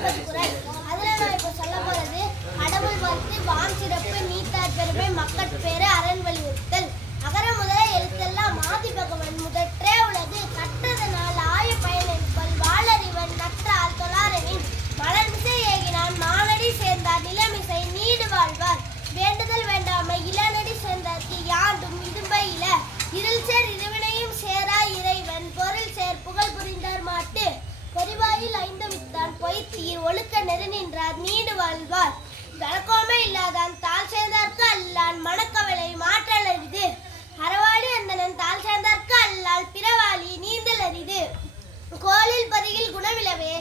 முப்பது குறள். அதுல நான் இப்ப சொல்ல போறது கடவுள் வாழ்த்து, வான் சிறப்பு, நீத்தார் பெருமை, மக்கட்பேறு, அரண் வலியுறுத்தல். அகர முதல எழுத்தெல்லாம் ஆதி பகவன் முதற்றே உலகு கற்றதனால் ஆய பயன் என்பல் வாளறிவன் நற்றால் தொழாரெனின் மலர்மிசை ஏகினான் மானடி சேர்ந்தார் நிலமிசை நீடு வாழ்வார் வேண்டுதல் வேண்டாமை இளநடி சேர்ந்தார்க்கு யாண்டும் இடும்பை இல இருள் சேர் இருவினையும் சேரா இறைவன் பொருள் சேர் புகழ் புரிந்தார் மாட்டு பொறிவாயில் ஐந்து வித்தான் பொய்த்தீர் ஒழுக்க நெருநின்றார் நீடு வாழ்வார் வழக்கோமே இல்லாதான் தாழ் சேர்ந்தார்க்கு அல்லான் மணக்கவலை மாற்றல் அரிது அறவாடி அந்தனன் தாழ் சேர்ந்தார்க்கு அல்லால் பிறவாளி நீந்தல் அரிது கோலில் பதியில் குணவிலவே